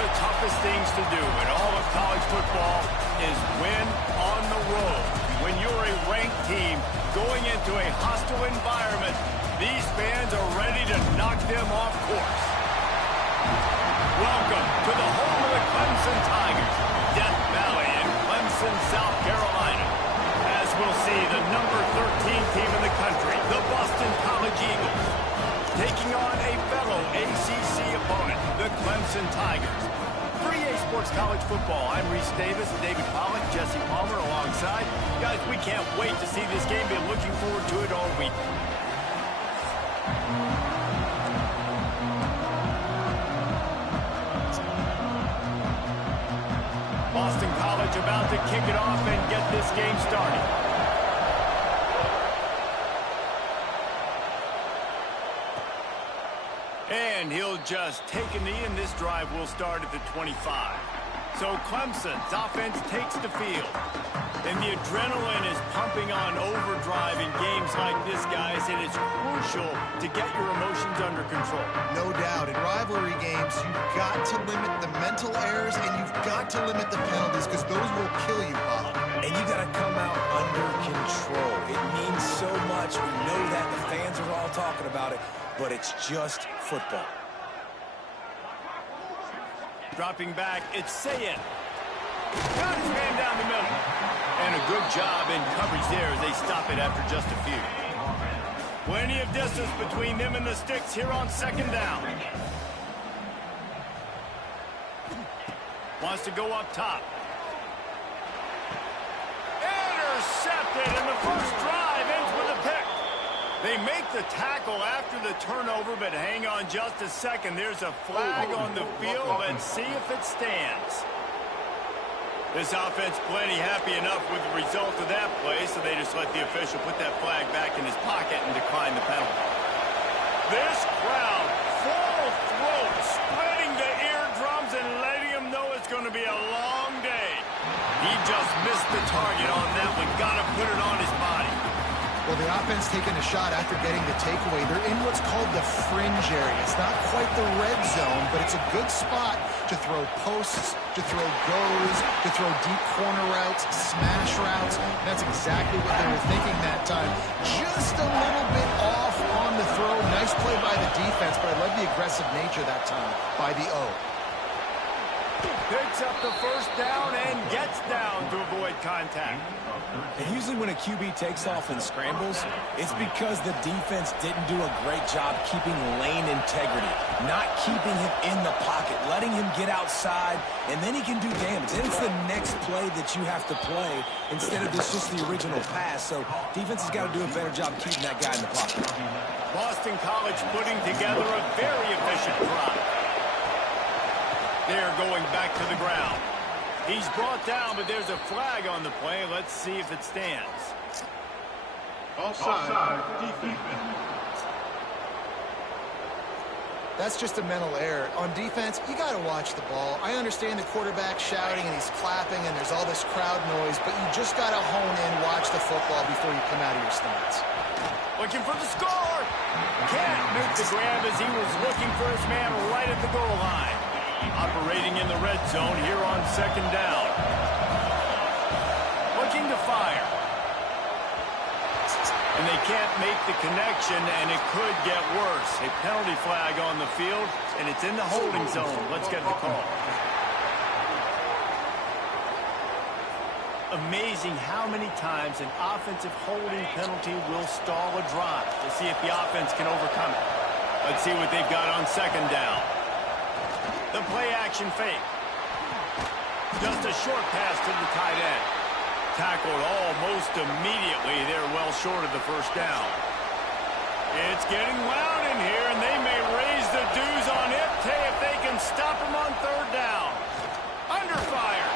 the toughest things to do in all of college football is win on the road. When you're a ranked team going into a hostile environment, these fans are ready to knock them off course. Welcome to the home of the Clemson Tigers, Death Valley in Clemson, South Carolina. As we'll see, the number 13 team in the country, the Boston College Eagles, taking on a fellow ACC opponent, the Clemson Tigers. For EA Sports College Football, I'm Reese Davis, David Pollack, Jesse Palmer alongside. Guys, we can't wait to see this game. Been looking forward to it all week. Boston College about to kick it off and get this game started. And he'll just take a knee, and this drive will start at the 25. So Clemson's offense takes the field. And the adrenaline is pumping on overdrive in games like this, guys, and it's crucial to get your emotions under control. No doubt. In rivalry games, you've got to limit the mental errors, and you've got to limit the penalties, because those will kill you, Bob. And you got to come out under control. It means so much. We know that. The fans are all talking about it, but it's just football. Dropping back, it's Sayin. Got his man down the middle. And a good job in coverage there as they stop it after just a few. Plenty of distance between them and the sticks here on second down. Wants to go up top. Intercepted, and the first drive ends with a pick. They make the tackle after the turnover, but hang on just a second. There's a flag on the field. Let's see if it stands. This offense plenty happy enough with the result of that play, so they just let the official put that flag back in his pocket and decline the penalty. This crowd, full throat, spreading the eardrums and letting them know it's going to be a long day. He just missed the target on that one. Got to put it on his body. Well, the offense taking a shot after getting the takeaway. They're in what's called the fringe area. It's not quite the red zone, but it's a good spot to throw posts, to throw goes, to throw deep corner routes, smash routes. And that's exactly what they were thinking that time. Just a little bit off on the throw. Nice play by the defense, but I love the aggressive nature that time by the O. Picks up the first down and gets down to avoid contact. And usually when a QB takes off and scrambles, it's because the defense didn't do a great job keeping lane integrity, not keeping him in the pocket, letting him get outside, and then he can do damage. Then it's the next play that you have to play instead of just the original pass. So defense has got to do a better job keeping that guy in the pocket. Boston College putting together a very efficient drive. They're going back to the ground. He's brought down, but there's a flag on the play. Let's see if it stands. Offside, defense. That's just a mental error. On defense, you got to watch the ball. I understand the quarterback shouting and he's clapping and there's all this crowd noise, but you just got to hone in, watch the football before you come out of your stance. Looking for the score. Can't make the grab as he was looking for his man right at the goal line. Operating in the red zone here on second down. Looking to fire. And they can't make the connection, and it could get worse. A penalty flag on the field, and it's in the holding zone. Let's get the call. Amazing how many times an offensive holding penalty will stall a drive. We'll see if the offense can overcome it. Let's see what they've got on second down. The play-action fake. Just a short pass to the tight end. Tackled almost immediately. They're well short of the first down. It's getting loud in here, and they may raise the dues on it if they can stop him on third down. Under fire.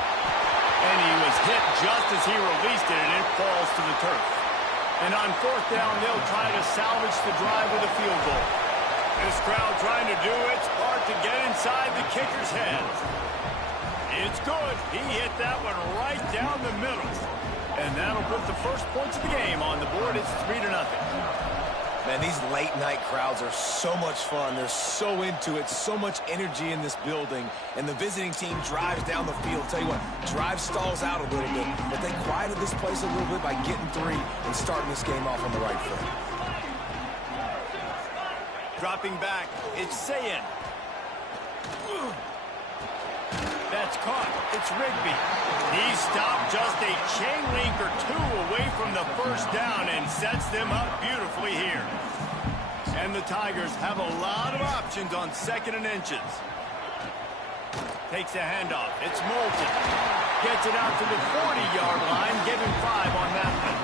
And he was hit just as he released it, and it falls to the turf. And on fourth down, they'll try to salvage the drive with a field goal. This crowd trying to do its part to get inside the kicker's head. It's good. He hit that one right down the middle. And that'll put the first points of the game on the board. It's 3-0. Man, these late-night crowds are so much fun. They're so into it, so much energy in this building. And the visiting team drives down the field. Tell you what, drive stalls out a little bit, but they quieted this place a little bit by getting 3 and starting this game off on the right foot. Dropping back, it's Sayin. That's caught. It's Rigby. He stopped just a chain link or 2 away from the first down and sets them up beautifully here. And the Tigers have a lot of options on 2nd and inches. Takes a handoff. It's Moulton. Gets it out to the 40-yard line. Give him 5 on that one.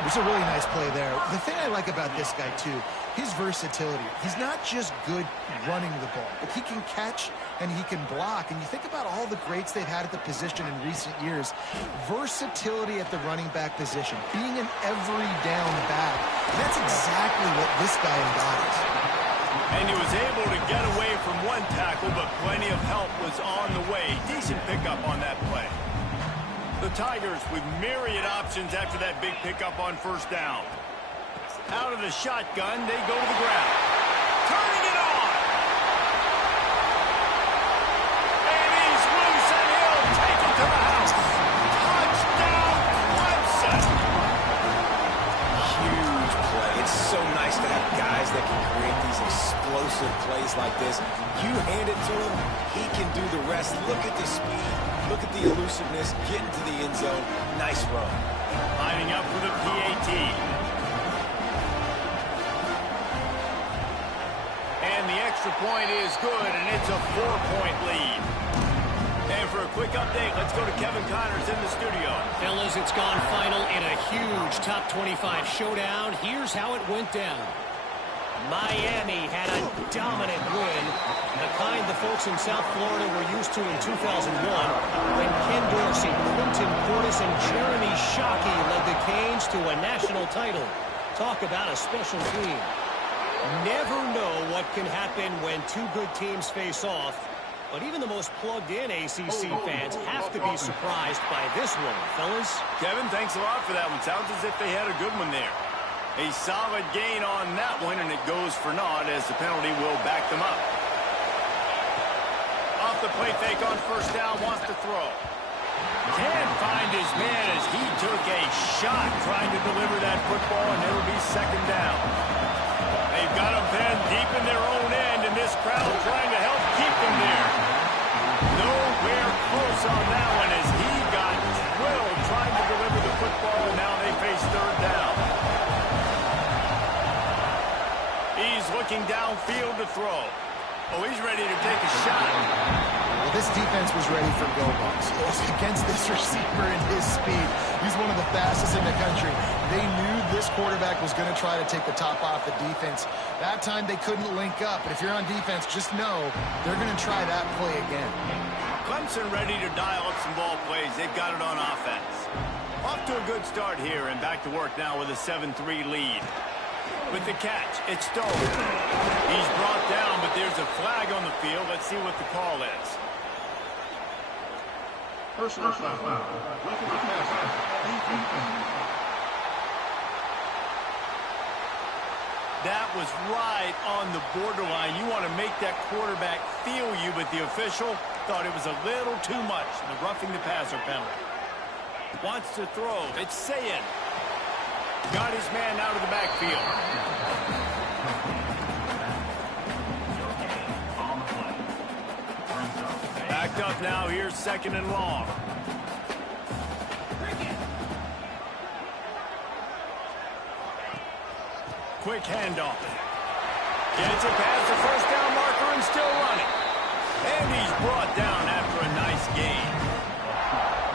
It was a really nice play there. The thing I like about this guy, too, his versatility. He's not just good running the ball, but he can catch and he can block. And you think about all the greats they've had at the position in recent years. Versatility at the running back position, being an every down back. That's exactly what this guy embodies. And he was able to get away from 1 tackle, but plenty of help was on the way. Decent pickup on that play. The Tigers with myriad options after that big pickup on first down. Out of the shotgun, they go to the ground. Turning it on! And he's loose, and he'll take it to the house. Touchdown, Clemson! Huge play. It's so nice to have guys that can create these explosive plays like this. You hand it to him, he can do the rest. Look at the speed. Look at the elusiveness. Get into the end zone. Nice run. Lining up for the PAT. And the extra point is good, and it's a 4-point lead. And for a quick update, let's go to Kevin Connors in the studio. Fellas, it's gone final in a huge top 25 showdown. Here's how it went down. Miami had a dominant win, the kind the folks in South Florida were used to in 2001 when Ken Dorsey, Quentin Portis, and Jeremy Shockey led the Canes to a national title. Talk about a special team. Never know what can happen when 2 good teams face off, but even the most plugged-in ACC fans have to be surprised by this one, fellas. Kevin, thanks a lot for that one. Sounds as if they had a good one there. A solid gain on that one, and it goes for naught as the penalty will back them up. Off the play fake on first down, wants to throw. Can't find his man as he took a shot trying to deliver that football, and it'll be 2nd down. They've got him pinned deep in their own end, and this crowd trying to help keep him there. Nowhere close on that one as he got drilled trying to deliver the football, and now they face 3rd down. He's looking downfield to throw. Oh, he's ready to take a shot. Well, this defense was ready for go-bucks. Against this receiver and his speed, he's one of the fastest in the country. They knew this quarterback was going to try to take the top off the defense. That time they couldn't link up, but if you're on defense, just know they're going to try that play again. Clemson ready to dial up some ball plays. They've got it on offense. Off to a good start here and back to work now with a 7-3 lead. With the catch, it's Stone. He's brought down, but there's a flag on the field. Let's see what the call is. Personal foul. That was right on the borderline. You want to make that quarterback feel you, but the official thought it was a little too much. The roughing the passer penalty. Wants to throw. It's Sayin. Got his man out of the backfield. Backed up now. Here's 2nd and long. Quick handoff. Gets it past the first down marker and still running. And he's brought down after a nice gain.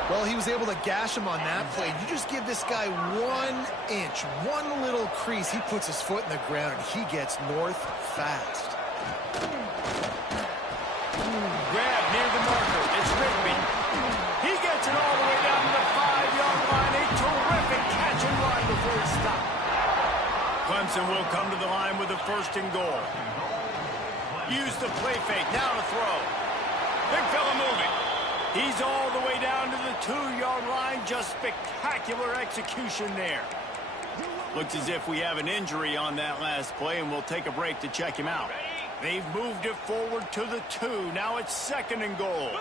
Well, he was able to gash him on that play. You just give this guy 1 inch, one little crease. He puts his foot in the ground, and he gets north fast. Grab near the marker. It's Rigby. He gets it all the way down to the 5-yard line. A terrific catch and run before he stopped. Clemson will come to the line with a 1st and goal. Use the play fake. Now to throw. Big fella moving. He's all the way down to the 2-yard line. Just spectacular execution there. Looks as if we have an injury on that last play, and we'll take a break to check him out. They've moved it forward to the 2. Now it's 2nd and goal.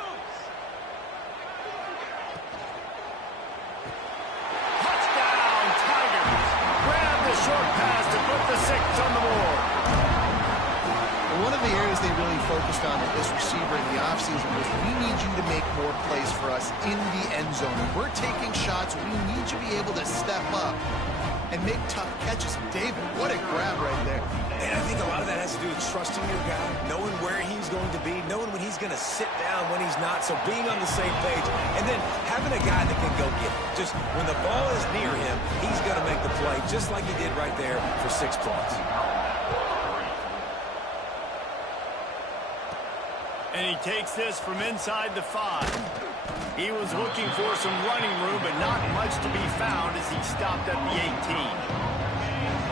Touchdown, Tigers. Grab the short pass to put the 6 on the board. One of the areas they really focused on with this receiver in the offseason was we need you to make more plays for us in the end zone. And we're taking shots. We need you to be able to step up and make tough catches. David, what a grab right there. And I think a lot of that has to do with trusting your guy, knowing where he's going to be, knowing when he's going to sit down, when he's not. So being on the same page, and then having a guy that can go get it. Just when the ball is near him, he's going to make the play, just like he did right there for 6 points. And he takes this from inside the 5. He was looking for some running room, but not much to be found as he stopped at the 18.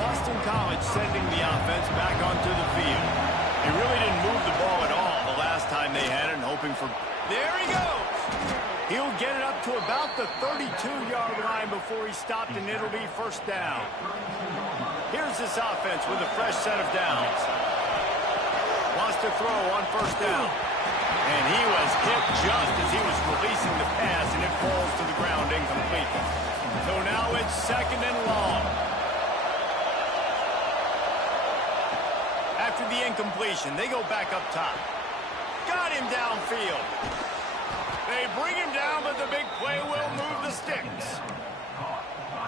Boston College sending the offense back onto the field. They really didn't move the ball at all the last time they had it, and hoping for... There he goes! He'll get it up to about the 32-yard line before he stopped, and it'll be 1st down. Here's this offense with a fresh set of downs. Wants to throw on 1st down. And he was hit just as he was releasing the pass, and it falls to the ground incomplete. So now it's 2nd and long. After the incompletion, they go back up top. Got him downfield. They bring him down, but the big play will move the sticks.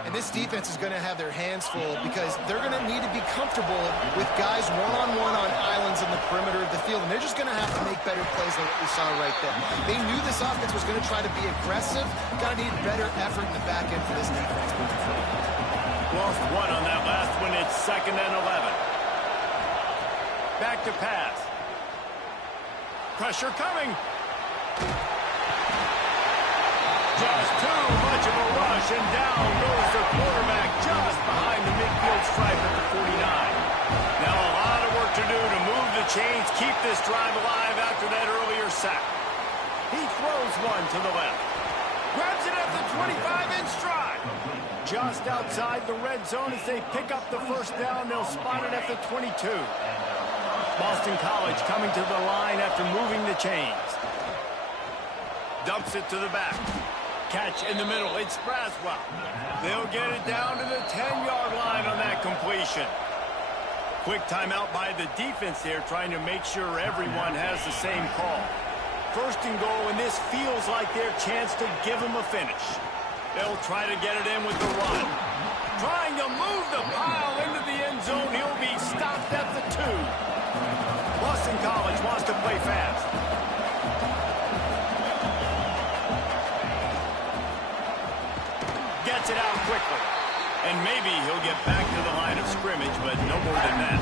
And this defense is going to have their hands full because they're going to need to be comfortable with guys one-on-one on islands in the perimeter of the field. And they're just going to have to make better plays than what we saw right there. They knew this offense was going to try to be aggressive. Got to need better effort in the back end for this defense moving forward. Lost 1 on that last one. It's 2nd and 11. Back to pass. Pressure coming. Just too much of a rush, and down goes the quarterback just behind the midfield stripe at the 49. Now a lot of work to do to move the chains, keep this drive alive after that earlier sack. He throws one to the left. Grabs it at the 25 in stride. Just outside the red zone as they pick up the 1st down. They'll spot it at the 22. Boston College coming to the line after moving the chains. Dumps it to the back. Catch in the middle. It's Braswell. They'll get it down to the 10-yard line on that completion. Quick timeout by the defense there, trying to make sure everyone has the same call. 1st and goal, and this feels like their chance to give them a finish. They'll try to get it in with the run. Trying to move the pile into the end zone. He'll be stopped at the 2. Boston College wants to play fast. Gets it out quickly. And maybe he'll get back to the line of scrimmage, but no more than that.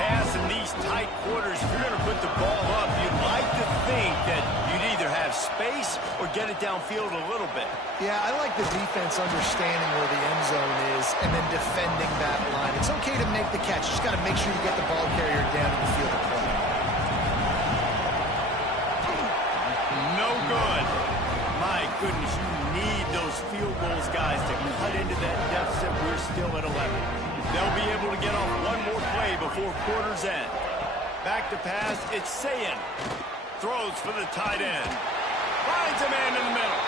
Pass in these tight quarters, if you're going to put the ball up, you'd like to think that you'd either have space or get it downfield a little bit. Yeah, I like the defense understanding where the end zone is and then defending that line. It's okay to make the catch. You just got to make sure you get the ball carrier down to the field of play. No good. My goodness, you need those field goals, guys, to cut into that deficit. We're still at 11. They'll be able to get off one more play before quarter's end. Back to pass, it's Sayin. Throws for the tight end. Finds a man in the middle.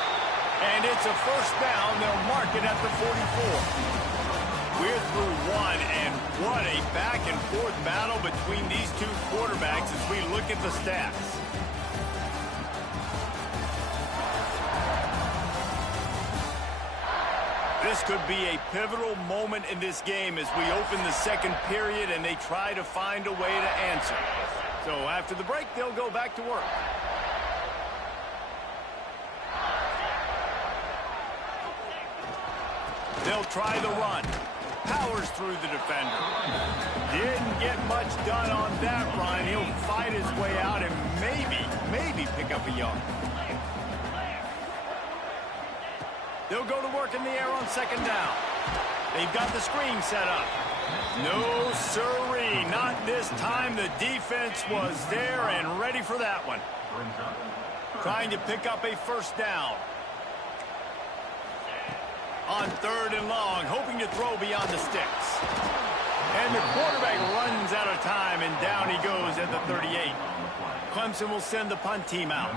And it's a 1st down. They'll mark it at the 44. We're through 1, and what a back-and-forth battle between these two quarterbacks as we look at the stats. This could be a pivotal moment in this game as we open the 2nd period and they try to find a way to answer. So after the break, they'll go back to work. They'll try the run. Powers through the defender. Didn't get much done on that run. He'll fight his way out and maybe pick up a yard. They'll go to work in the air on 2nd down. They've got the screen set up. No siree, not this time. The defense was there and ready for that one. Trying to pick up a 1st down. On 3rd and long, hoping to throw beyond the sticks. And the quarterback runs out of time, and down he goes at the 38. Clemson will send the punt team out.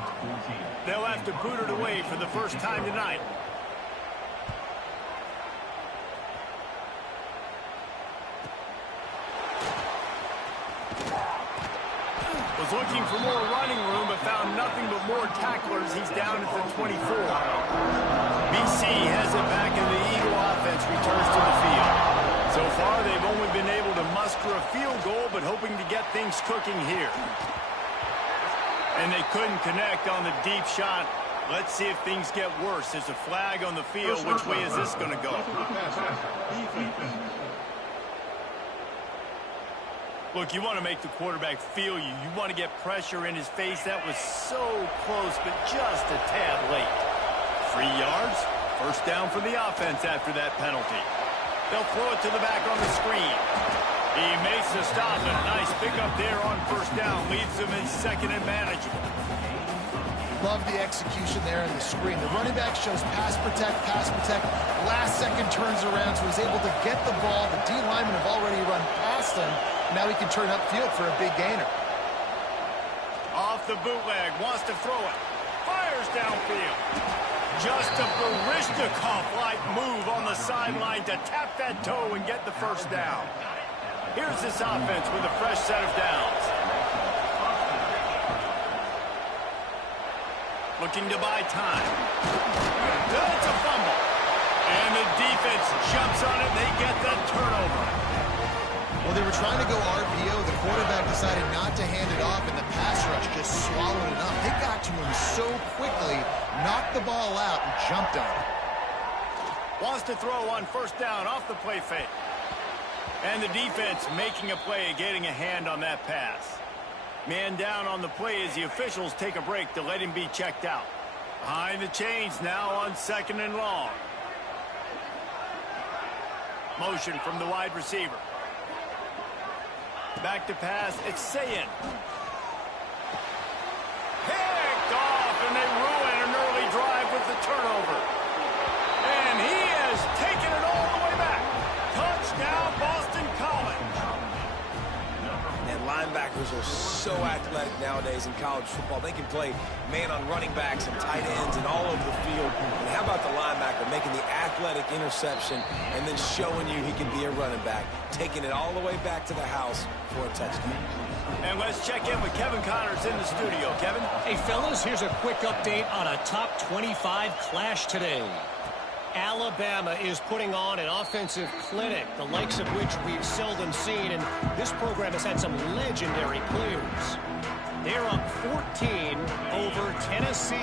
They'll have to boot it away for the first time tonight. Was looking for more running room, but found nothing but more tacklers. He's down at the 24. BC has it back, and the Eagle offense returns to the field. So far, they've only been able to muster a field goal, but hoping to get things cooking here. And they couldn't connect on the deep shot. Let's see if things get worse. There's a flag on the field. Which way is this going to go? Look, you want to make the quarterback feel you. You want to get pressure in his face. That was so close, but just a tad late. 3 yards. First down for the offense after that penalty. They'll throw it to the back on the screen. He makes the stop, and a nice pickup there on first down. Leaves them in second and manageable. Love the execution there in the screen. The running back shows pass protect, last second turns around, so he's able to get the ball. The D linemen have already run past him. Now he can turn upfield for a big gainer. Off the bootleg, wants to throw it. Fires downfield. Just a Barishnikov-like move on the sideline to tap that toe and get the first down. Here's this offense with a fresh set of downs. Looking to buy time. That's a fumble. And the defense jumps on it. They get the turnover. Well, they were trying to go RPO. The quarterback decided not to hand it off, and the pass rush just swallowed it up. They got to him so quickly, knocked the ball out, and jumped on it. Wants to throw on first down off the play fake. And the defense making a play, getting a hand on that pass. Man down on the play as the officials take a break to let him be checked out. Behind the chains now on 2nd and long. Motion from the wide receiver. Back to pass, it's Sayin. Picked off, and they ruin an early drive with the turnover. And he has taken it all the way back. Touchdown, Boston College. And linebackers are so athletic nowadays in college football. They can play man on running backs and tight ends and all over the field. And how about the linebacker making the athletic interception and then showing you he can be a running back, taking it all the way back to the house for a touchdown. And let's check in with Kevin Connors in the studio. Kevin? Hey, fellas, here's a quick update on a top 25 clash today. Alabama is putting on an offensive clinic, the likes of which we've seldom seen, and this program has had some legendary players. They're up 14 over Tennessee.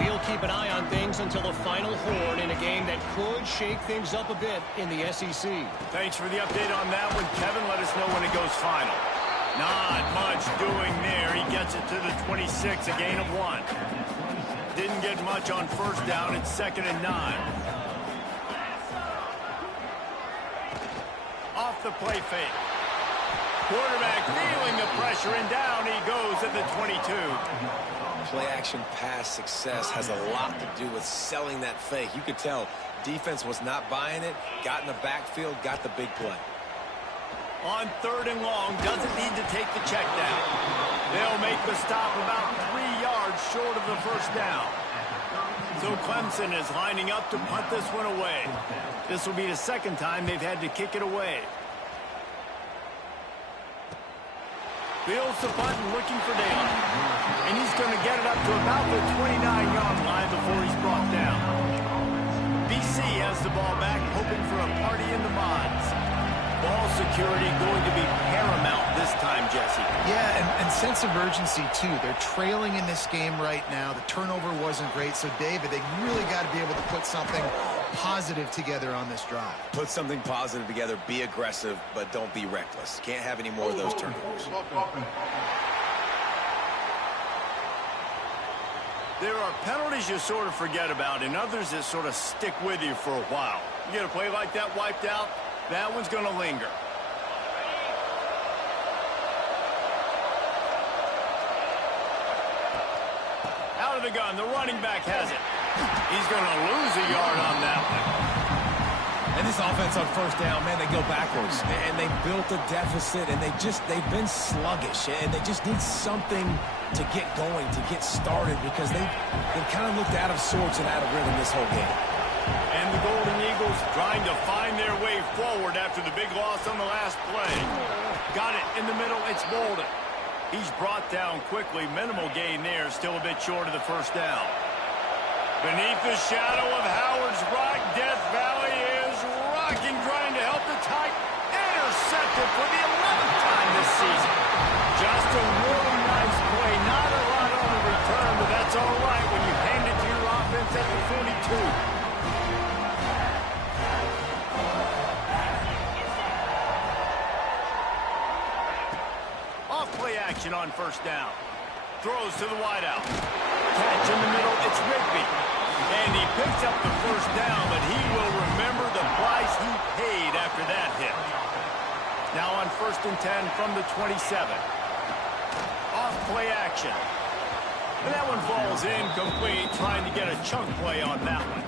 We'll keep an eye on things until the final horn in a game that could shake things up a bit in the SEC. Thanks for the update on that one, Kevin. Let us know when it goes final. Not much doing there. He gets it to the 26, a gain of 1. Didn't get much on first down. It's 2nd and 9. Off the play fake. Quarterback feeling the pressure, and down he goes at the 22. Play-action pass success has a lot to do with selling that fake. You could tell defense was not buying it, got in the backfield, got the big play. On 3rd and long, doesn't need to take the check down. They'll make the stop about 3 yards short of the first down. So Clemson is lining up to punt this one away. This will be the second time they've had to kick it away. Fields the button, looking for Dale. And he's going to get it up to about the 29-yard line before he's brought down. BC has the ball back, hoping for a party in the mods. Ball security going to be paramount this time, Jesse. Yeah, and sense of urgency, too. They're trailing in this game right now. The turnover wasn't great. So, David, they really got to be able to put something positive together on this drive. Put something positive together, be aggressive, but don't be reckless. Can't have any more of those turnovers. There are penalties you sort of forget about, and others that sort of stick with you for a while. You get a play like that wiped out, that one's going to linger. Out of the gun, the running back has it. He's going to lose a yard on that one. And this offense on first down, man, they go backwards. And they built a deficit, and they've been sluggish. And they just need something to get going, to get started, because they've kind of looked out of sorts and out of rhythm this whole game. And the Golden Eagles trying to find their way forward after the big loss on the last play. Got it in the middle. It's Bolden. He's brought down quickly. Minimal gain there. Still a bit short of the first down. Beneath the shadow of Howard's Rock, Death Valley is rocking, trying to help the Tide. Intercepted for the 11th time this season. Just a really nice play. Not a lot on the return, but that's all right when you hand it to your offense at the 42. Play action on first down. Throws to the wideout. Catch in the middle. It's Rigby. And he picks up the first down, but he will remember the price he paid after that hit. Now on 1st and 10 from the 27. Off play action. And that one falls incomplete, trying to get a chunk play on that one.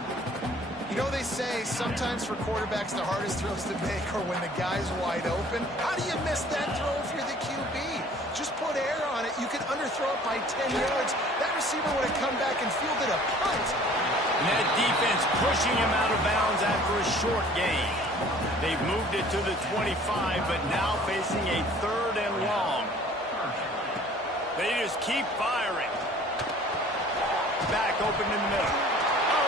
You know, they say sometimes for quarterbacks the hardest throws to make are when the guy's wide open. How do you miss that throw if you're the QB? Just put air on it. You can underthrow it by 10 yards. That receiver would have come back and fielded a punt. And that defense pushing him out of bounds after a short gain. They've moved it to the 25, but now facing a 3rd and long. They just keep firing. Back open in the middle.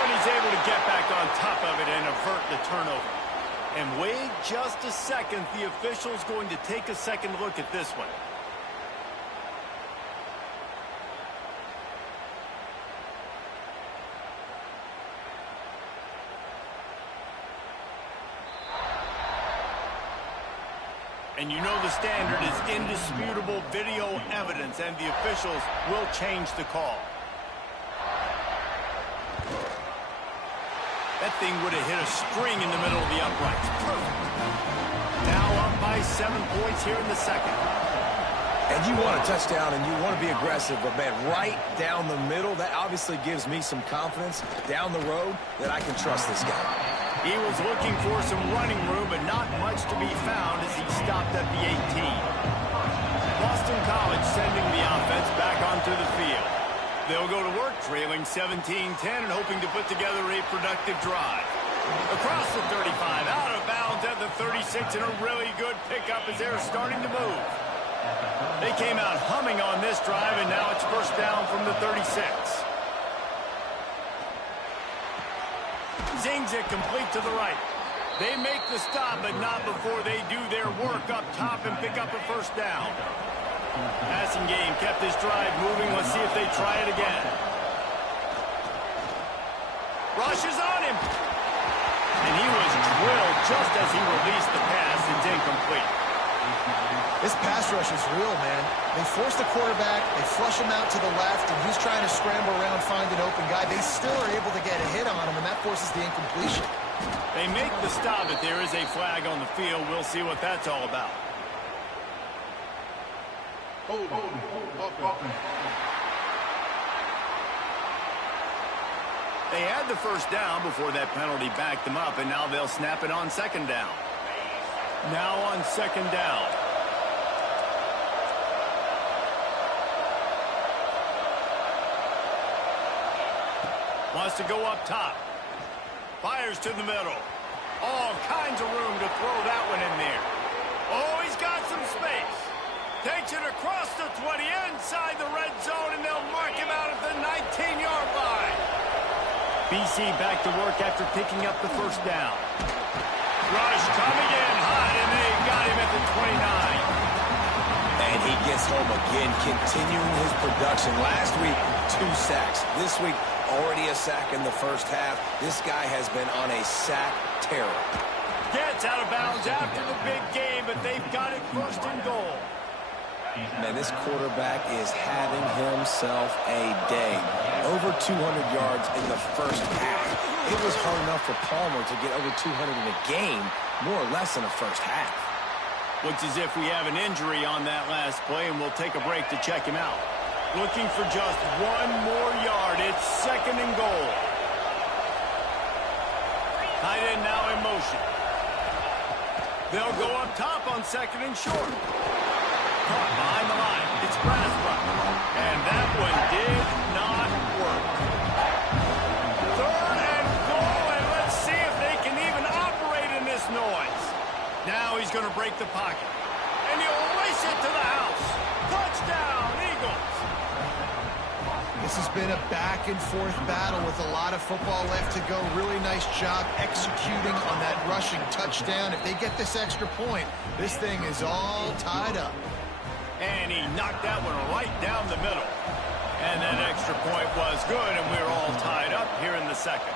And he's able to get back on top of it and avert the turnover. And wait just a second. The official's going to take a second look at this one. And you know the standard is indisputable video evidence, and the officials will change the call. That thing would have hit a string in the middle of the uprights. Perfect. Now up by 7 points here in the second. And you want a touchdown, and you want to be aggressive, but, man, right down the middle, that obviously gives me some confidence down the road that I can trust this guy. He was looking for some running room, but not much to be found as he stopped at the 18. Boston College sending the offense back onto the field. They'll go to work trailing 17-10 and hoping to put together a productive drive. Across the 35, out of bounds at the 36, and a really good pickup as they're starting to move. They came out humming on this drive, and now it's first down from the 36. Zings it complete to the right. They make the stop, but not before they do their work up top and pick up a first down. Passing game kept this drive moving. Let's see if they try it again. Rush is on him. And he was drilled just as he released the pass. It's incomplete. This pass rush is real, man. They force the quarterback, they flush him out to the left, and he's trying to scramble around, find an open guy. They still are able to get a hit on him, and that forces the incompletion. They make the stop, but there is a flag on the field. We'll see what that's all about. They had the first down before that penalty backed them up, and now they'll snap it on second down. Now on second down. Wants to go up top. Fires to the middle. All kinds of room to throw that one in there. Oh, he's got some space. Takes it across the 20, inside the red zone, and they'll mark him out at the 19-yard line. BC back to work after picking up the first down. Rush coming in hot, and they got him at the 29. And he gets home again, continuing his production. Last week, 2 sacks. This week, already a sack in the first half. This guy has been on a sack terror. Gets out of bounds after the big game, but they've got it first and goal. Man, this quarterback is having himself a day. Over 200 yards in the first half. It was hard enough for Palmer to get over 200 in a game, more or less in the first half. Looks as if we have an injury on that last play, and we'll take a break to check him out. Looking for just 1 more yard. It's second and goal. motion. They'll go up top on second and short. Caught behind the line. It's Brasbrook. And that one did not work. Third and goal, and let's see if they can even operate in this noise. Now he's going to break the pocket. And he'll race it to the house. Touchdown, Eagles. This has been a back-and-forth battle with a lot of football left to go. Really nice job executing on that rushing touchdown. If they get this extra point, this thing is all tied up. And he knocked that one right down the middle. And that extra point was good, and we're all tied up here in the second.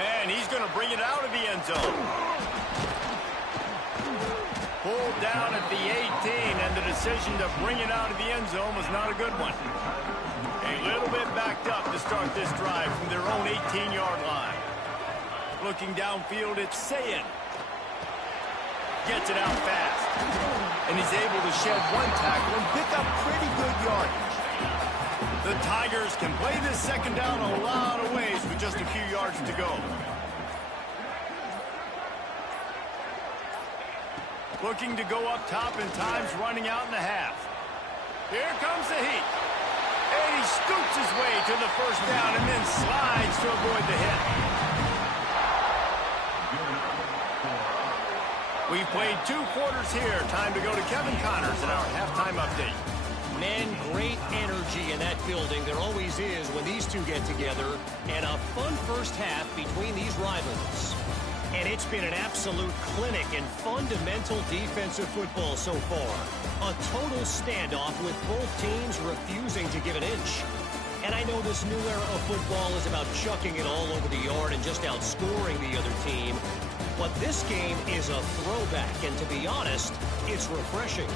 And he's going to bring it out of the end zone. Pulled down at the 18, and the decision to bring it out of the end zone was not a good one. A little bit backed up to start this drive from their own 18-yard line. Looking downfield, it's Sayin. Gets it out fast. And he's able to shed one tackle and pick up pretty good yardage. The Tigers can play this second down a lot of ways with just a few yards to go. Looking to go up top, and time's running out in the half. Here comes the heat. And he scoots his way to the first down and then slides to avoid the hit. We've played 2 quarters here. Time to go to Kevin Connors in our halftime update. Man, great energy in that building. There always is when these two get together. And a fun first half between these rivals. And it's been an absolute clinic in fundamental defensive football so far. A total standoff with both teams refusing to give an inch. And I know this new era of football is about chucking it all over the yard and just outscoring the other team. But this game is a throwback, and to be honest, it's refreshing.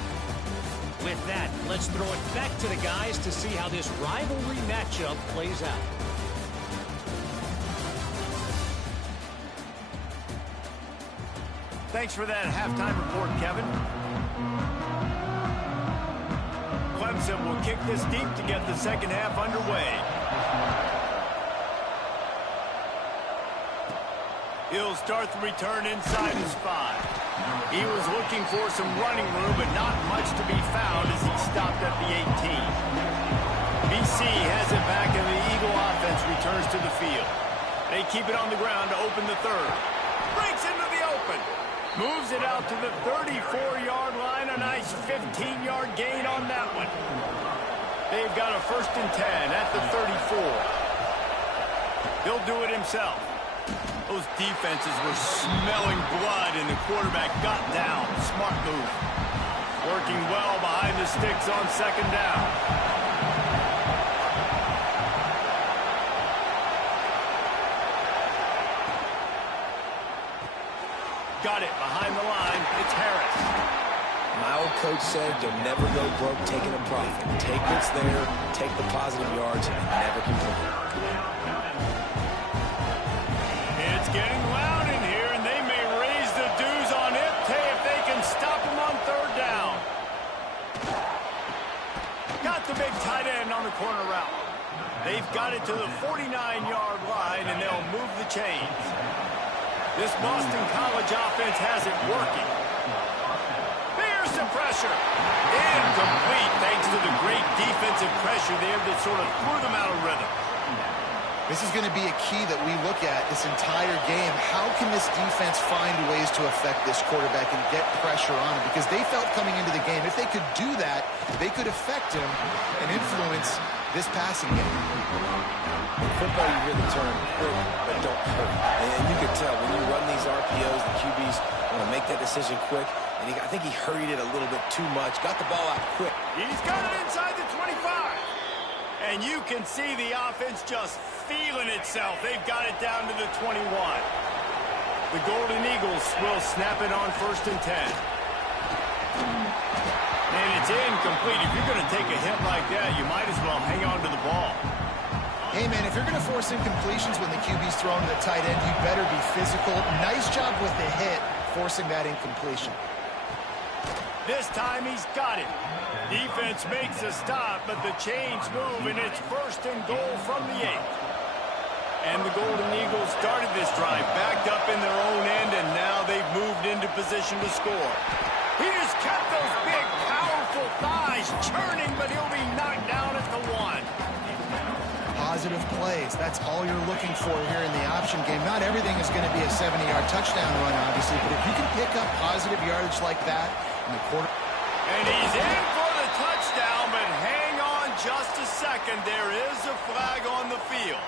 With that, let's throw it back to the guys to see how this rivalry matchup plays out. Thanks for that halftime report, Kevin. Clemson will kick this deep to get the second half underway. He'll start the return inside his 5. He was looking for some running room, but not much to be found as he stopped at the 18. BC has it back, and the Eagle offense returns to the field. They keep it on the ground to open the third. Breaks into the open. Moves it out to the 34-yard line. A nice 15-yard gain on that one. They've got a 1st and 10 at the 34. He'll do it himself. Those defenses were smelling blood, and the quarterback got down. Smart move. Working well behind the sticks on second down. Got it behind the line. It's Harris. My old coach said you'll never go broke taking a profit. Take what's there, take the positive yards, and never complain. It's getting loud in here, and they may raise the dues on it if they can stop him on third down. Got the big tight end on the corner route. They've got it to the 49-yard line, and they'll move the chains. This Boston College offense has it working. There's the pressure. Incomplete thanks to the great defensive pressure there that sort of threw them out of rhythm. This is going to be a key that we look at this entire game. How can this defense find ways to affect this quarterback and get pressure on him? Because they felt coming into the game, if they could do that, they could affect him and influence this passing game. In football, you really turn quick, but don't hurt. And you can tell when you run these RPOs, the QBs want to make that decision quick. And I think he hurried it a little bit too much. Got the ball out quick. He's got it inside the 25. And you can see the offense just feeling itself. They've got it down to the 21. The Golden Eagles will snap it on 1st and 10. And it's incomplete. If you're going to take a hit like that, you might as well hang on to the ball. Hey, man, if you're going to force incompletions when the QB's throwing to the tight end, you better be physical. Nice job with the hit, forcing that incompletion. This time he's got it. Defense makes a stop, but the chains move, and it's 1st and goal from the 8. And the Golden Eagles started this drive backed up in their own end, and now they've moved into position to score. He just kept those big, powerful thighs churning, but he'll be knocked down at the 1. Positive plays. That's all you're looking for here in the option game. Not everything is going to be a 70-yard touchdown run, obviously, but if you can pick up positive yardage like that in the quarter. And he's in for the touchdown, but hang on just a second. There is a flag on the field.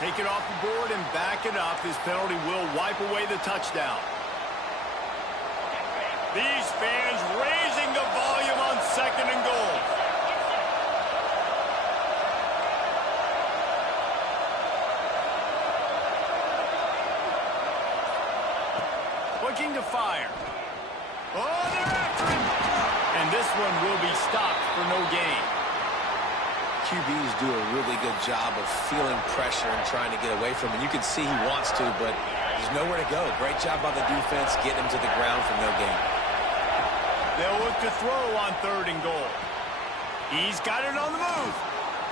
Take it off the board and back it up. This penalty will wipe away the touchdown. These fans raising the volume on 2nd and goal. Looking to fire. Oh, they're after him. And this one will be stopped for no gain. QBs do a really good job of feeling pressure and trying to get away from it. You can see he wants to, but there's nowhere to go. Great job by the defense getting him to the ground for no gain. They'll look to throw on 3rd and goal. He's got it on the move.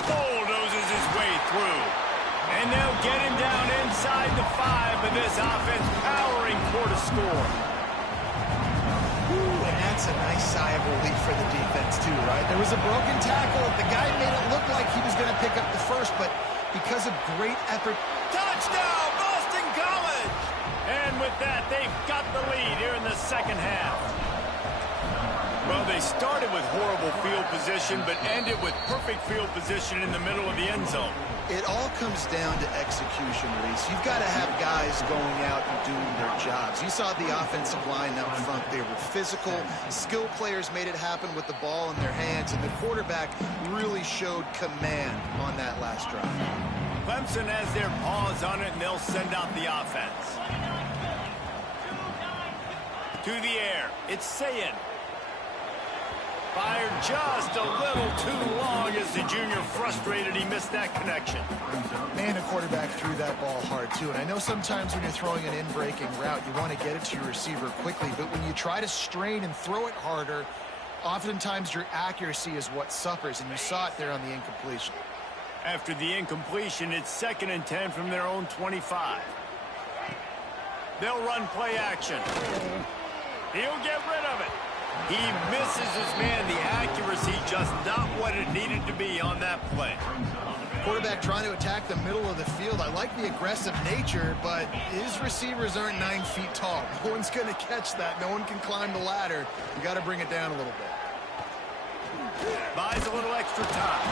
Bulldozes his way through. And they'll get him down inside the 5, but this offense powering for the score. Ooh, and that's a nice sigh of relief for the defense too, right? There was a broken tackle. The guy made it look like he was going to pick up the first, but because of great effort. Touchdown, Boston College! And with that, they've got the lead here in the 2nd half. Well, they started with horrible field position, but ended with perfect field position in the middle of the end zone. It all comes down to execution, Reese. You've got to have guys going out and doing their jobs. You saw the offensive line up front. They were physical. Skill players made it happen with the ball in their hands, and the quarterback really showed command on that last drive. Clemson has their paws on it, and they'll send out the offense. To the air. It's Sayin. Fired just a little too long as the junior frustrated. He missed that connection. Man, the quarterback threw that ball hard, too. And I know sometimes when you're throwing an in-breaking route, you want to get it to your receiver quickly. But when you try to strain and throw it harder, oftentimes your accuracy is what suffers. And you saw it there on the incompletion. After the incompletion, it's 2nd and 10 from their own 25. They'll run play action. He'll get rid of it. He misses his man. The accuracy just not what it needed to be on that play. Quarterback trying to attack the middle of the field. I like the aggressive nature, but his receivers aren't 9 feet tall. No one's going to catch that. No one can climb the ladder. You got to bring it down a little bit. Buys a little extra time.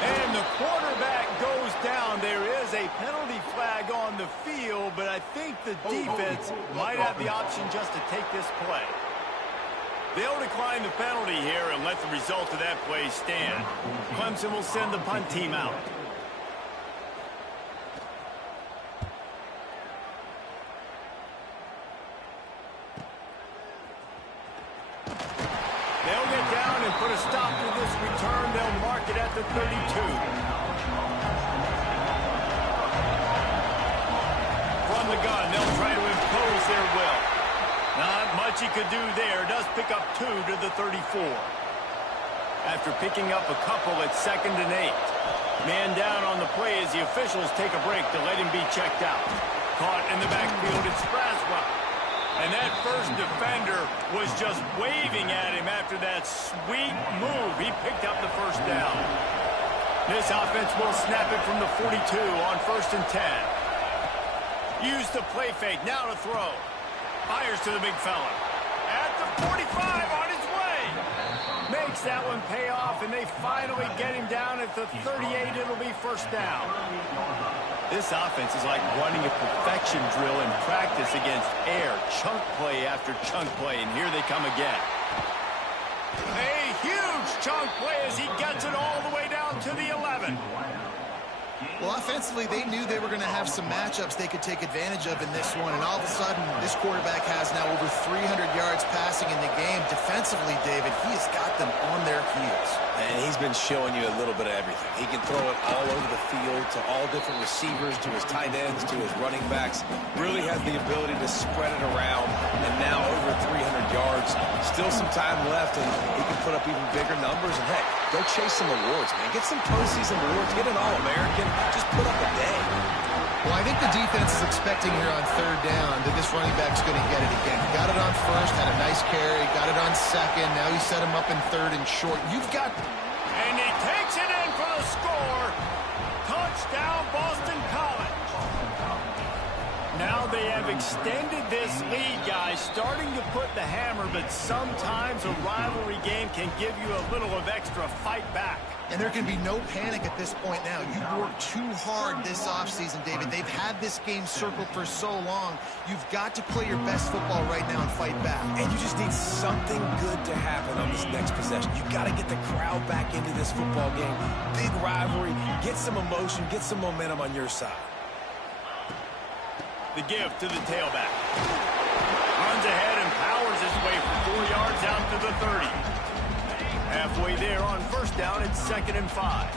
And the quarterback goes down. There is a penalty flag on the field, but I think the defense might have the option just to take this play. They'll decline the penalty here and let the result of that play stand. Clemson will send the punt team out. They'll get down and put a stop to this return. They'll mark it at the 32. From the gun, they'll try to impose their will. Not much he could do there. Does pick up 2 to the 34. After picking up a couple at 2nd and 8. Man down on the play as the officials take a break to let him be checked out. Caught in the backfield, it's Braswell. And that first defender was just waving at him after that sweet move. He picked up the first down. This offense will snap it from the 42 on 1st and 10. Use the play fake, now to throw. Fires to the big fella. At the 45 on his way. Makes that one pay off, and they finally get him down at the 38. It'll be 1st down. This offense is like running a perfection drill in practice against air. Chunk play after chunk play, and here they come again. A huge chunk play as he gets it all the way down to the 11. Well, offensively, they knew they were going to have some matchups they could take advantage of in this one, and all of a sudden, this quarterback has now over 300 yards passing in the game. Defensively, David, he has got them on their heels. And he's been showing you a little bit of everything. He can throw it all over the field to all different receivers, to his tight ends, to his running backs. Really has the ability to spread it around, and now over 300 yards Still some time left, and he can put up even bigger numbers. And, heck, go chase some awards, man. Get some postseason awards. Get an All-American. Just put up a day. Well, I think the defense is expecting here on third down that this running back's going to get it again. Got it on first, had a nice carry, got it on second. Now he set him up in third and short. You've got... And he takes it in for the score. Touchdown, Boston College. Now they have extended this lead, guys, starting to put the hammer, but sometimes a rivalry game can give you a little of extra fight back. And there can be no panic at this point now. You've worked too hard this offseason, David. They've had this game circled for so long. You've got to play your best football right now and fight back. And you just need something good to happen on this next possession. You got to get the crowd back into this football game. Big rivalry. Get some emotion. Get some momentum on your side. The give to the tailback. Runs ahead and powers his way for 4 yards out to the 30. Halfway there on first down, it's 2nd and 5.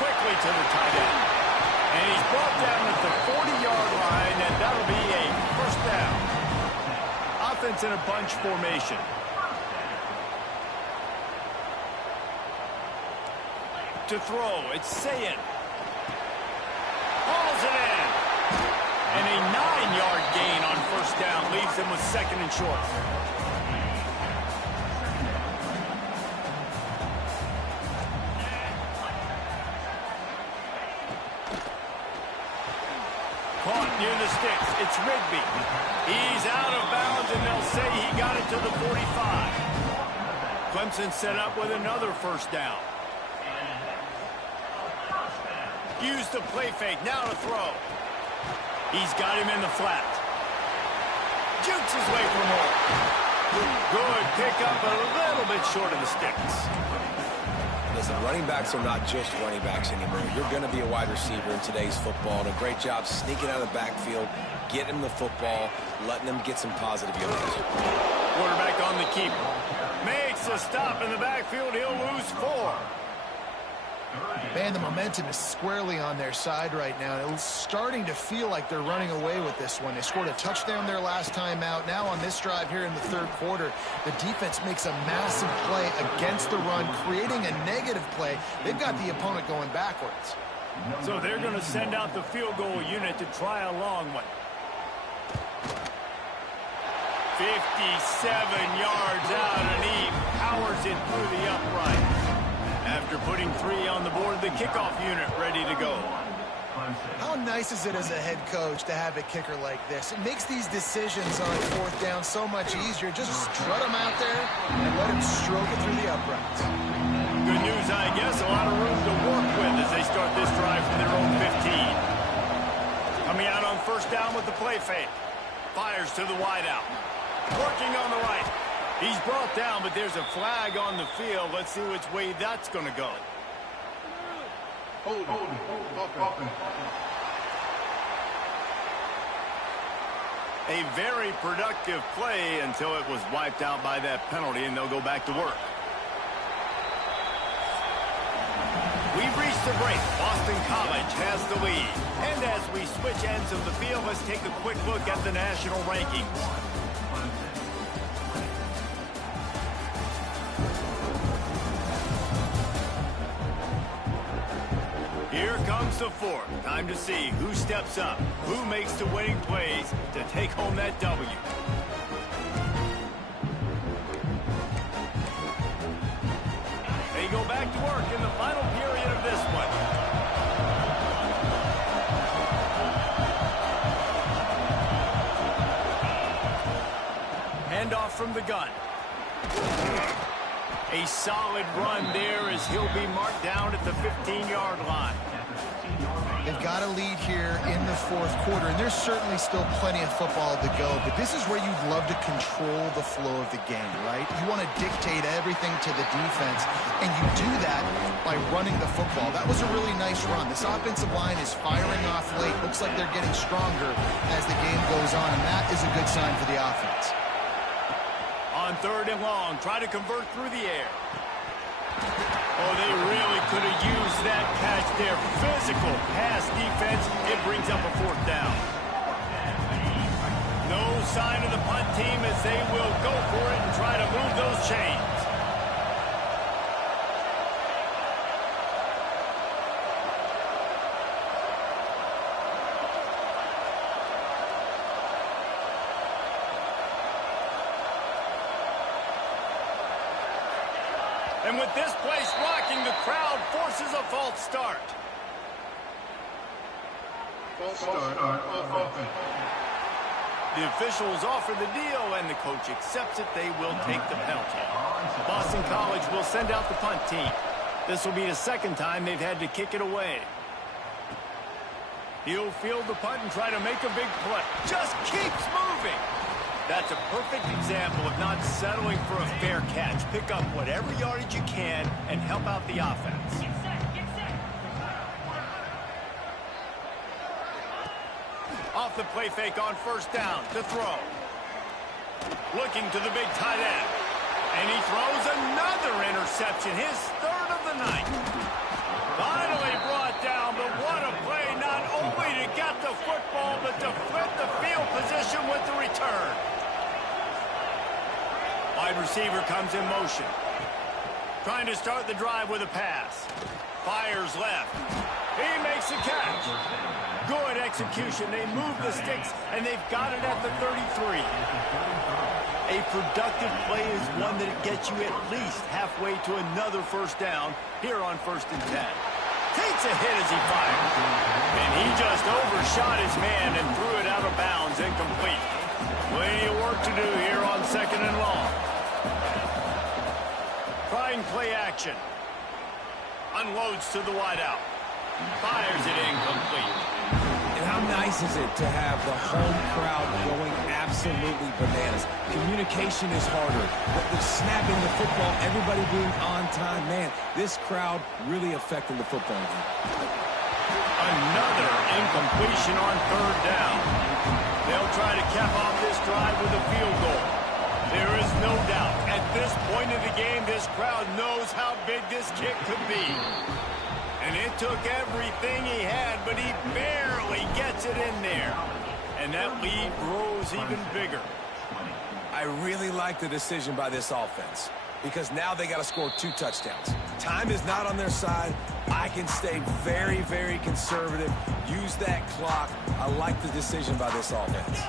Quickly to the tight end. And he's brought down at the 40-yard line, and that'll be a first down. Offense in a bunch formation. To throw, it's Sayin. Hauls it in. And a 9-yard gain on first down leaves him with 2nd and short. Caught near the sticks. It's Rigby. He's out of bounds, and they'll say he got it to the 45. Clemson set up with another first down. Use the play fake, now to throw. He's got him in the flat. Jukes his way for more. Good pick up, a little bit short of the sticks. Listen, running backs are not just running backs anymore. You're going to be a wide receiver in today's football. And a great job sneaking out of the backfield, getting him the football, letting him get some positive yards. Quarterback on the keeper. Makes a stop in the backfield. He'll lose 4. Man, the momentum is squarely on their side right now. It's starting to feel like they're running away with this one. They scored a touchdown their last time out. Now on this drive here in the third quarter, the defense makes a massive play against the run, creating a negative play. They've got the opponent going backwards. So they're going to send out the field goal unit to try a long one. 57 yards out, and he powers it through the upright. After putting 3 on the board, the kickoff unit ready to go. How nice is it as a head coach to have a kicker like this? It makes these decisions on fourth down so much easier. Just strut him out there and let him stroke it through the uprights. Good news, I guess. A lot of room to work with as they start this drive from their own 15. Coming out on first down with the play fake. Fires to the wideout. Working on the right. He's brought down, but there's a flag on the field. Let's see which way that's going to go. Hold. A very productive play until it was wiped out by that penalty, and they'll go back to work. We've reached the break. Boston College has the lead. And as we switch ends of the field, let's take a quick look at the national rankings. Here comes the fourth. Time to see who steps up, who makes the winning plays to take home that W. They go back to work in the final period of this one. Handoff from the gun. A solid run there as he'll be marked down at the 15-yard line. They've got a lead here in the fourth quarter, and there's certainly still plenty of football to go, but this is where you'd love to control the flow of the game, right? You want to dictate everything to the defense, and you do that by running the football. That was a really nice run. This offensive line is firing off late. Looks like they're getting stronger as the game goes on, and that is a good sign for the offense. On 3rd and long, try to convert through the air. Oh, they really could have used that catch there. Physical pass defense. It brings up a 4th down. sign of the punt team as they will go for it and try to move those chains. And with this place rocking, the crowd forces a false start. False start on offense. The officials offer the deal, and the coach accepts it. They will take the penalty. Boston College will send out the punt team. This will be the second time they've had to kick it away. He'll field the punt and try to make a big play. Just keeps moving. That's a perfect example of not settling for a fair catch. Pick up whatever yardage you can and help out the offense. Off the play fake on first down to throw. Looking to the big tight end. And he throws another interception, his third of the night. Finally brought down, but what a play, not only to get the football, but to flip the field position with the return. Wide receiver comes in motion. Trying to start the drive with a pass. Fires left. He makes a catch. Good execution. They move the sticks, and they've got it at the 33. A productive play is one that gets you at least halfway to another first down here on 1st and 10. Takes a hit as he fires. And he just overshot his man and threw it out of bounds, incomplete. Plenty of work to do here on 2nd and long. Trying play action. Unloads to the wideout. Fires it incomplete. And how nice is it to have the home crowd going absolutely bananas? Communication is harder, but the snapping the football, everybody being on time, man, this crowd really affecting the football game. Another incompletion on 3rd down. They'll try to cap off this drive with a field goal. There is no doubt, at this point of the game, this crowd knows how big this kick could be. And it took everything he had, but he barely gets it in there. And that lead grows even bigger. I really like the decision by this offense because now they got to score 2 touchdowns. Time is not on their side. I can stay very, very conservative. Use that clock. I like the decision by this offense.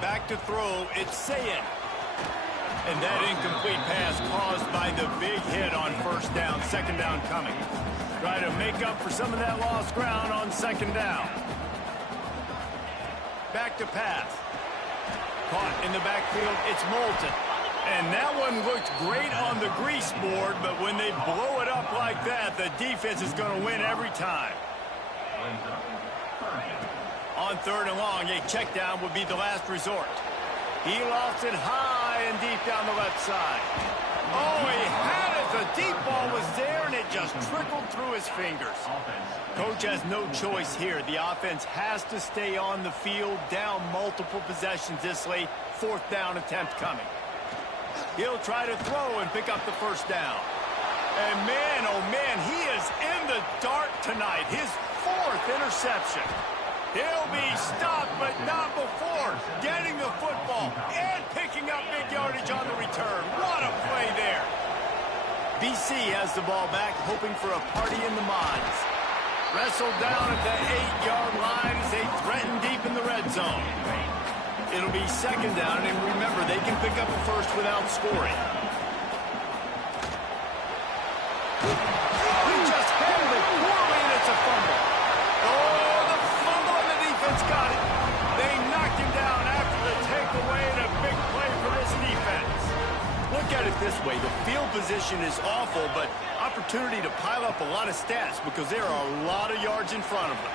Back to throw, it's Sayin. And that incomplete pass caused by the big hit on 1st down, 2nd down coming. Try to make up for some of that lost ground on 2nd down. Back to pass. Caught in the backfield, it's Moulton. And that one looked great on the grease board, but when they blow it up like that, the defense is going to win every time. On 3rd and long, a check down would be the last resort. He lofts it high and deep down the left side. Oh, he had it. The deep ball was there, and it just trickled through his fingers. Coach has no choice here. The offense has to stay on the field, down multiple possessions this late. 4th down attempt coming. He'll try to throw and pick up the 1st down. And man, oh man, he is in the dark tonight. His 4th interception. He'll be stopped, but not before getting the football and picking up big yardage on the return. What a play there. BC has the ball back, hoping for a party in the mods. Wrestled down at the 8-yard line as they threaten deep in the red zone. It'll be 2nd down, and remember, they can pick up a 1st without scoring. He just handled it poorly, and it's a fumble. Oh, the fumble, and the defense got it. They knocked him down after the takeaway, and a big play for this defense. Look at it this way. The field position is awful, but opportunity to pile up a lot of stats because there are a lot of yards in front of them.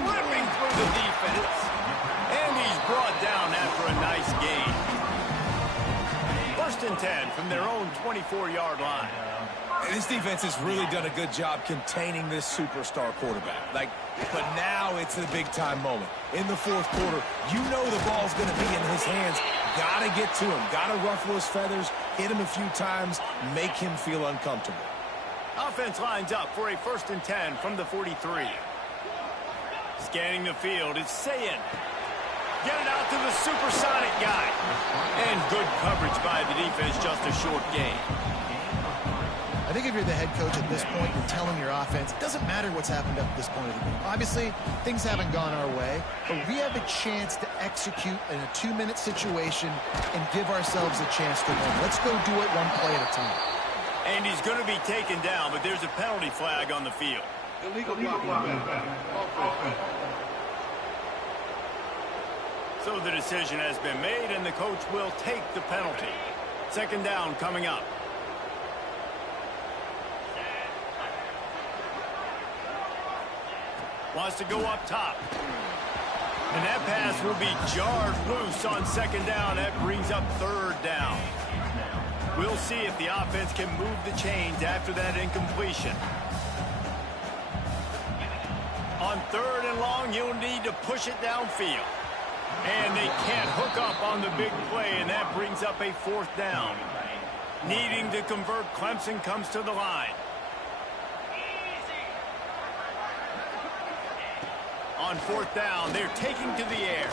Ripping through the defense. And he's brought down after a nice gain. 1st and 10 from their own 24-yard line. This defense has really done a good job containing this superstar quarterback. But now it's the big-time moment. In the 4th quarter, you know the ball's going to be in his hands. Got to get to him. Got to ruffle his feathers, hit him a few times, make him feel uncomfortable. Offense lines up for a 1st and 10 from the 43. Scanning the field, it's Sayin. Get it out to the supersonic guy. And good coverage by the defense, just a short gain. I think if you're the head coach at this point, you're telling your offense, it doesn't matter what's happened up to this point of the game. Obviously, things haven't gone our way, but we have a chance to execute in a 2-minute situation and give ourselves a chance to win. Let's go do it one play at a time. And he's going to be taken down, but there's a penalty flag on the field. Illegal blocking. Offense. So the decision has been made, and the coach will take the penalty. Second down coming up. Wants to go up top. And that pass will be jarred loose on second down. That brings up third down. We'll see if the offense can move the chains after that incompletion. On third and long, you'll need to push it downfield. And they can't hook up on the big play, and that brings up a fourth down. Needing to convert, Clemson comes to the line. On fourth down, they're taking to the air.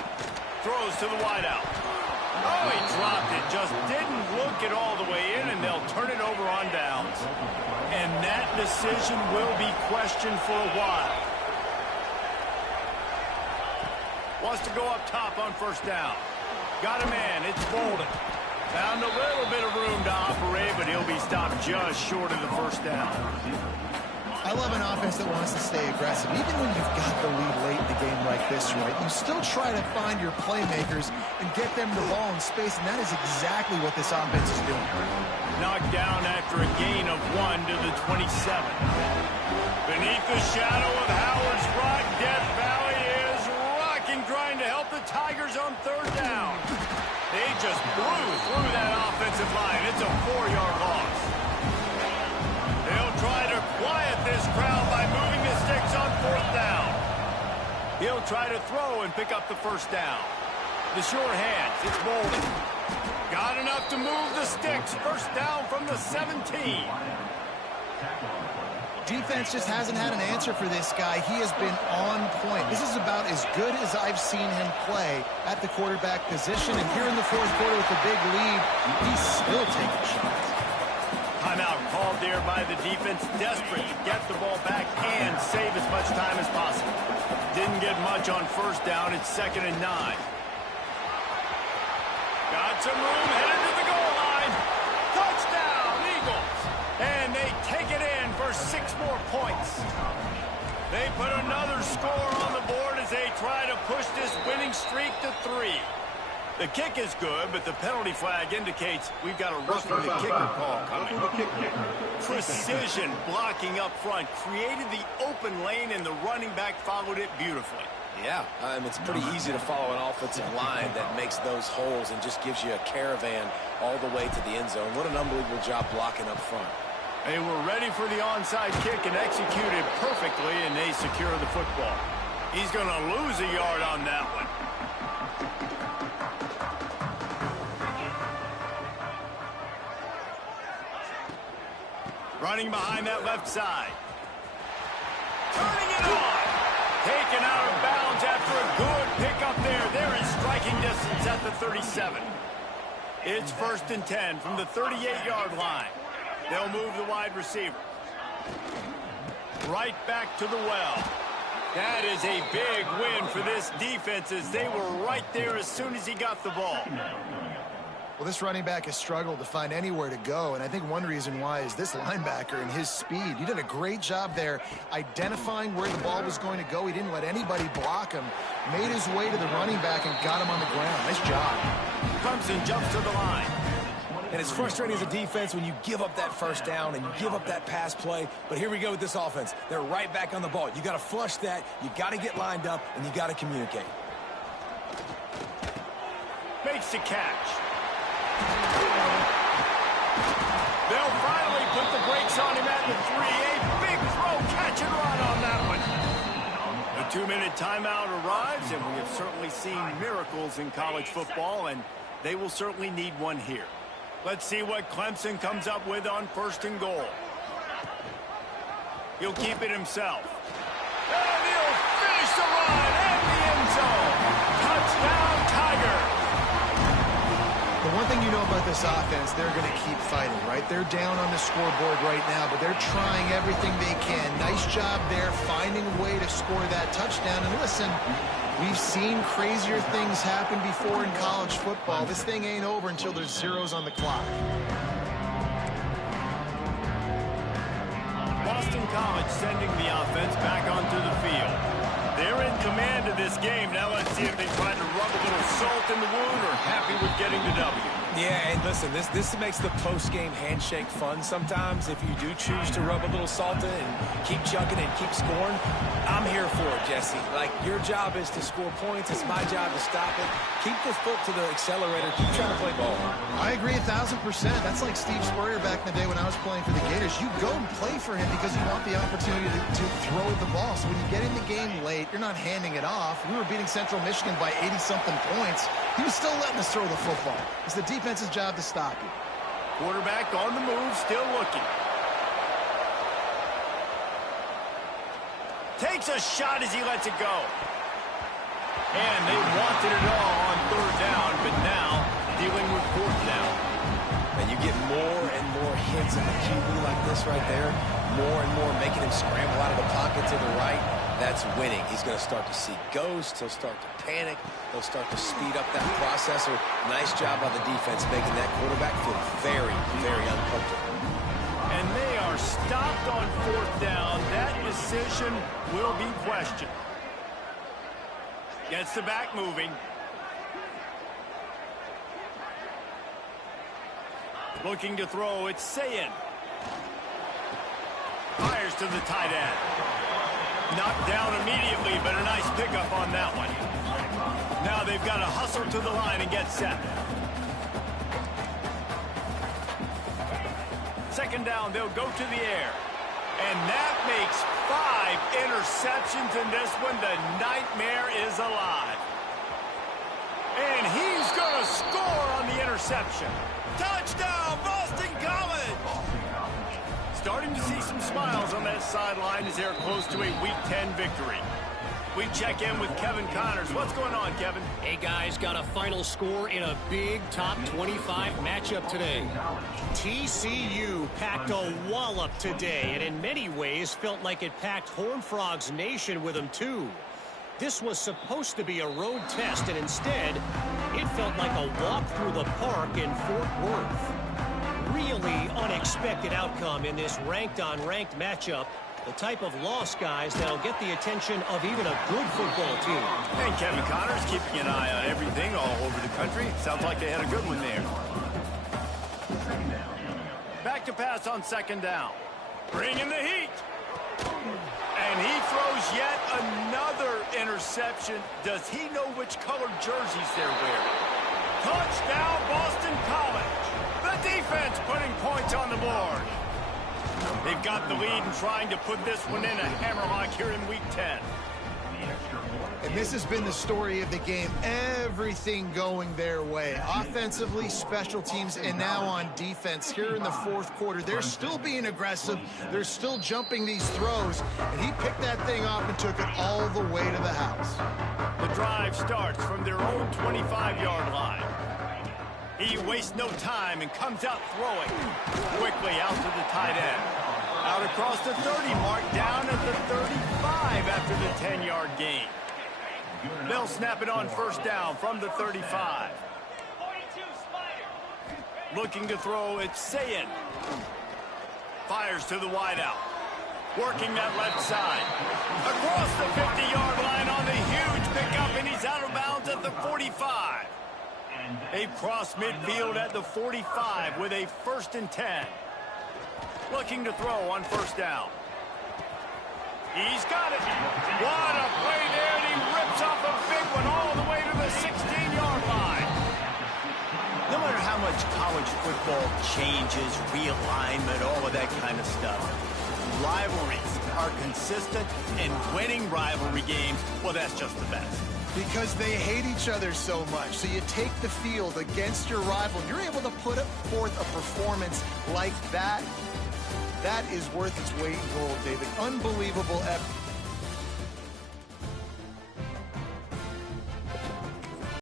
Throws to the wideout. Oh, he dropped it. Just didn't look it all the way in, and they'll turn it over on downs. And that decision will be questioned for a while. Wants to go up top on first down. Got a man. It's Bolden. Found a little bit of room to operate, but he'll be stopped just short of the first down. I love an offense that wants to stay aggressive. Even when you've got the lead late in the game like this, right, you still try to find your playmakers and get them the ball in space, and that is exactly what this offense is doing. Knocked down after a gain of 1 to the 27. Beneath the shadow of Howard's Rock, Death Valley is rocking, trying to help the Tigers on third down. They just blew through that offensive line. It's a 4-yard loss. They'll try to quiet this crowd by moving the sticks on fourth down. He'll try to throw and pick up the first down. The short hands, it's Bolden. Got enough to move the sticks. First down from the 17. Defense just hasn't had an answer for this guy. He has been on point. This is about as good as I've seen him play at the quarterback position. And here in the fourth quarter with a big lead, he's still taking shots. Timeout called there by the defense, desperate to get the ball back and save as much time as possible. Didn't get much on first down. It's 2nd and 9. Got some room, headed to the goal line. Touchdown, Eagles. And they take it in for 6 more points. They put another score on the board as they try to push this winning streak to 3. The kick is good, but the penalty flag indicates we've got a roughing the kicker call coming. Precision blocking up front created the open lane, and the running back followed it beautifully. Yeah, it's pretty easy to follow an offensive line that makes those holes and just gives you a caravan all the way to the end zone. What an unbelievable job blocking up front. They were ready for the onside kick and executed perfectly, and they secure the football. He's going to lose a yard on that one. Running behind that left side. Turning it on. Taken out of bounds after a good pickup there. They're in striking distance at the 37. It's 1st and 10 from the 38-yard line. They'll move the wide receiver. Right back to the well. That is a big win for this defense as they were right there as soon as he got the ball. Well, this running back has struggled to find anywhere to go, and I think one reason why is this linebacker and his speed. He did a great job there identifying where the ball was going to go. He didn't let anybody block him, made his way to the running back and got him on the ground. Nice job. Clemson jumps to the line. And it's frustrating as a defense when you give up that first down and you give up that pass play. But here we go with this offense. They're right back on the ball. You got to flush that. You got to get lined up, and you got to communicate. Makes the catch. They'll finally put the brakes on him at the 3. A big throw, catch and run on that one. A 2-minute timeout arrives, and we have certainly seen miracles in college football, and they will certainly need one here. Let's see what Clemson comes up with on 1st and goal. He'll keep it himself. And he'll finish the run at the end zone. Touchdown, you know about this offense, they're going to keep fighting, right? They're down on the scoreboard right now, but they're trying everything they can. Nice job there, finding a way to score that touchdown. And listen, we've seen crazier things happen before in college football. This thing ain't over until there's zeros on the clock. Boston College sending the offense back onto the field. They're in command of this game. Now let's see if they try to rub a little salt in the wound or happy with getting the W. Yeah, and listen, this makes the post-game handshake fun sometimes. If you do choose to rub a little salt in and keep chugging and keep scoring, I'm here for it, Jesse. Like, your job is to score points. It's my job to stop it. Keep the foot to the accelerator. Keep trying to play ball. I agree 1,000%. That's like Steve Spurrier back in the day when I was playing for the Gators. You go and play for him because you want the opportunity to throw the ball. So when you get in the game late, you're not handing it off. We were beating Central Michigan by 80-something points. He was still letting us throw the football. It's the defense's job to stop you. Quarterback on the move, still looking. Takes a shot as he lets it go. And they wanted it all on third down, but now dealing with fourth down. And you get more and more hits in the QB like this right there. More and more making him scramble out of the pocket to the right. That's winning. He's going to start to see ghosts. He'll start to panic. He'll start to speed up that processor. Nice job by the defense making that quarterback feel very, very uncomfortable. And they are stopped on fourth down. That decision will be questioned. Gets the back moving. Looking to throw, it's Sayin. Fires to the tight end. Knocked down immediately, but a nice pickup on that one. Now they've got to hustle to the line and get set. Second down, they'll go to the air. And that makes 5 interceptions in this one. The nightmare is alive. And he's going to score on the interception. Touchdown, Boston College! Starting to see some smiles on that sideline as they're close to a Week 10 victory. We check in with Kevin Connors. What's going on, Kevin? Hey, guys, got a final score in a big top 25 matchup today. TCU packed a wallop today, and in many ways felt like it packed Horned Frogs Nation with them, too. This was supposed to be a road test, and instead, it felt like a walk through the park in Fort Worth. Really unexpected outcome in this ranked-on-ranked matchup. The type of loss, guys, that'll get the attention of even a good football team. And Kevin Connors keeping an eye on everything all over the country. Sounds like they had a good one there. Back to pass on second down. Bringing the heat. And he throws yet another interception. Does he know which colored jerseys they're wearing? Touchdown, Boston College. The defense putting points on the board. They've got the lead and trying to put this one in a hammerlock here in Week 10. And this has been the story of the game. Everything going their way. Offensively, special teams, and now on defense here in the fourth quarter. They're still being aggressive. They're still jumping these throws. And he picked that thing up and took it all the way to the house. The drive starts from their own 25-yard line. He wastes no time and comes out throwing. Quickly out to the tight end. Out across the 30 mark, down at the 35 after the 10-yard gain. They'll snap it on first down from the 35. Looking to throw, it's Sayin. Fires to the wideout. Working that left side. Across the 50-yard line on the huge pickup, and he's out of bounds at the 45. They've crossed midfield at the 45 with a 1st and 10. Looking to throw on first down. He's got it. What a play there, and he rips off a big one all the way to the 16-yard line. No matter how much college football changes, realignment, all of that kind of stuff, rivalries are consistent, and winning rivalry games, well, that's just the best. Because they hate each other so much. So you take the field against your rival. You're able to put forth a performance like that. That is worth its weight in gold, David. Unbelievable effort.